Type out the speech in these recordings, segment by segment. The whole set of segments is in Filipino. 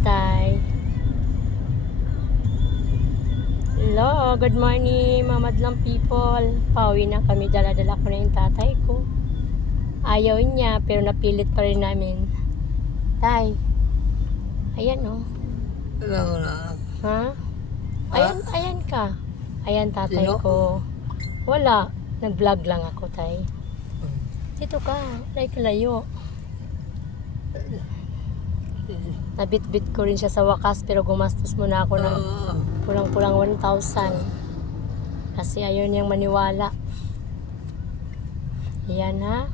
tay. Hello, good morning mga madlang people. Pauwi na kami, dala-dala ko na yung tatay ko. Ayaw niya, pero napilit pa rin namin. Tay, ayan oh. Wala ko na. Ha? Ayan, ayan ka. Ayan tatay Sino? ko. Wala, nag-vlog lang ako tay. Dito ka, like layo. Nabit-bit ko rin siya sa wakas pero gumastos muna ako ng kulang-kulang 1,000. Kasi ayaw niyang maniwala. Yan ha.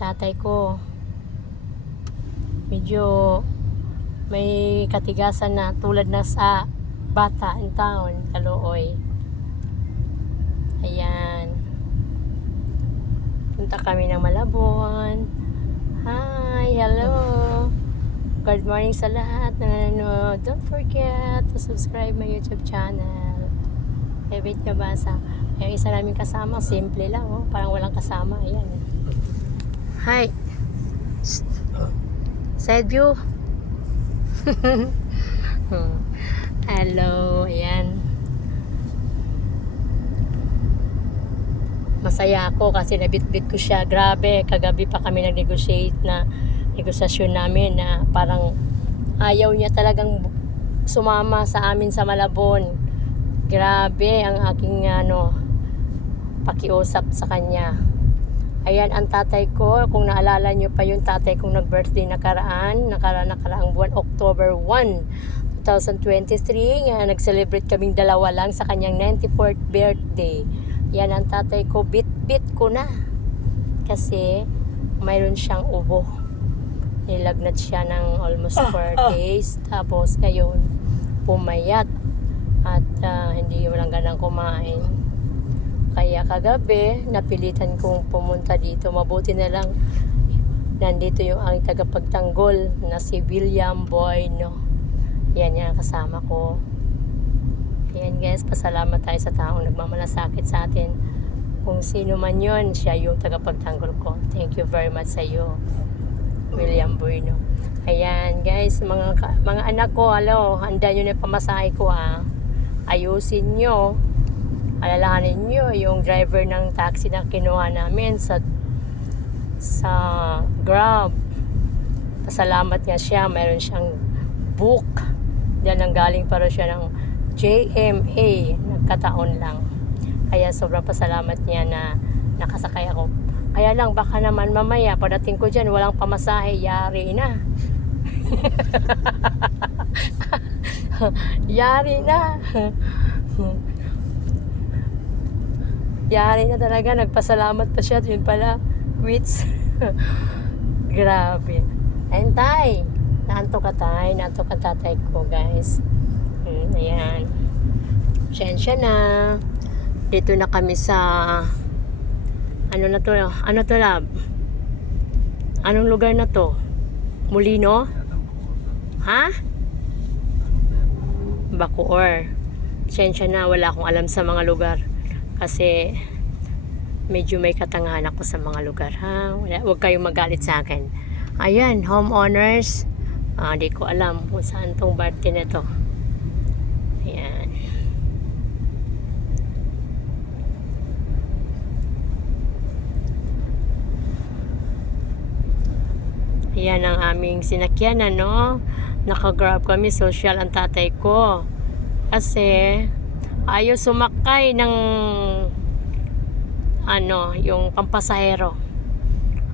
Tatay ko. Medyo may katigasan na tulad na sa bata in town, Kalooy. Ayan. Punta kami ng Malabon. Hi, hello. Good morning sa lahat na nanonood. Don't forget to subscribe my YouTube channel. Favorite ka ba sa... Yung isa namin kasama, simple lang, oh. Parang walang kasama. Ayan. Hi. Shh. Side view. Hmm. Hello. Ayan. Masaya ako kasi nabitbit ko siya. Grabe, kagabi pa kami nag-negotiate na negosasyon namin na parang ayaw niya talagang sumama sa amin sa Malabon. Grabe ang aking ano pakiusap sa kanya. Ayan ang tatay ko, kung naalala niyo pa yung tatay kong nag-birthday nakaraan, nakara nakaraang buwan October 1, 2023, nga nag-celebrate kaming dalawa lang sa kanyang 94th birthday. Yan ang tatay ko, bit-bit ko na. Kasi mayroon siyang ubo. Nilagnat siya ng almost 4 days. Tapos ngayon, pumayat. At ah, hindi walang ganang kumain. Kaya kagabi, napilitan kong pumunta dito. Mabuti na lang nandito yung ang tagapagtanggol na si William Boyno. Yan yan ang kasama ko. Ayan guys, pasalamat tayo sa taong nagmamalasakit sa atin. Kung sino man yon, siya yung tagapagtanggol ko. Thank you very much sa iyo, William Bueno. Ayan guys, mga mga anak ko, alo, handa nyo na pamasahe ko ha. Ayusin nyo. Alalahanin nyo yung driver ng taxi na kinuha namin sa sa Grab. Pasalamat nga siya, mayroon siyang book. Diyan ang galing para siya ng JMA, nagkataon lang. Kaya sobrang pasalamat niya na nakasakay ako. Kaya lang baka naman mamaya pagdating ko dyan walang pamasahe, yari na. yari na. yari na talaga, nagpasalamat pa siya. Yun pala, quits. Grabe. Ayun tay, naantok ka tay, naantok ka tatay ko guys. Hmm, ayan. Sensya na. Dito na kami sa ano na to? Ano to lab? Anong lugar na to? Molino? Ha? Bacoor. Sensya na, wala akong alam sa mga lugar. Kasi medyo may katangahan ako sa mga lugar. Ha? Huwag kayong magalit sa akin. Ayan, homeowners. Ah, di ko alam kung saan tong barte na to. Ayan. Ayan ang aming sinakyan, ano? Nakagrab kami, social ang tatay ko. Kasi, ayaw sumakay ng ano, yung pampasahero.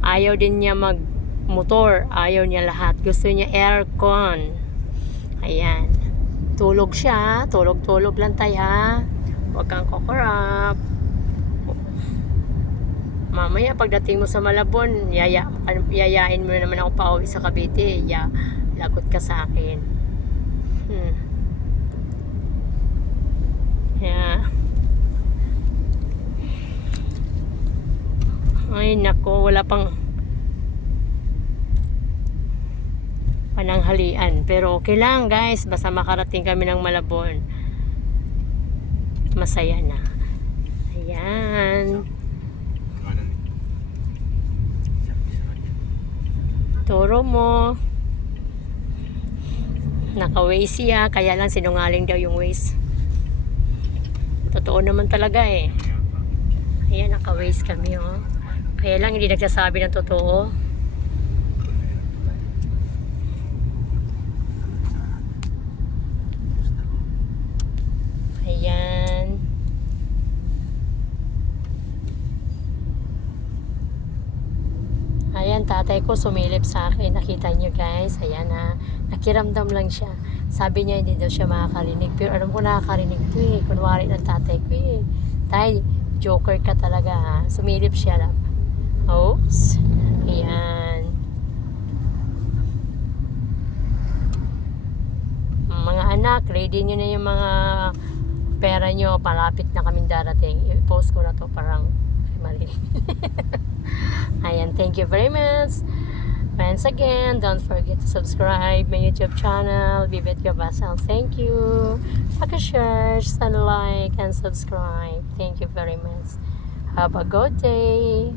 Ayaw din niya mag motor, ayaw niya lahat. Gusto niya aircon. Ayan. Tulog siya, tulog-tulog lang tayo ha. Huwag kang kukurap. Mamaya pagdating mo sa Malabon, yaya, yayain mo na naman ako pa sa Cavite. Ya, lagot ka sa akin. Hmm. Yeah. Ay, nako, wala pang pananghalian. Pero okay lang, guys. Basta makarating kami ng Malabon. Masaya na. Ayan. Turo mo. Naka-waste siya, kaya lang sinungaling daw yung waste. Totoo naman talaga eh. Ayan, naka-waste kami oh. Kaya lang hindi nagsasabi ng totoo. Ayan, tatay ko sumilip sa akin. Nakita niyo guys. Ayan ha. Nakiramdam lang siya. Sabi niya hindi daw siya makakarinig. Pero alam ko nakakarinig to eh. Kunwari ng tatay ko eh. Tay, joker ka talaga ha. Sumilip siya lang. Oops. Ayan. Mga anak, ready nyo na yung mga pera nyo. Palapit na kaming darating. I-post ko na to parang mali. Ayan, thank you very much. Once again, don't forget to subscribe my YouTube channel, Bibit Gabasal. Thank you. Pag-share, and like, and subscribe. Thank you very much. Have a good day.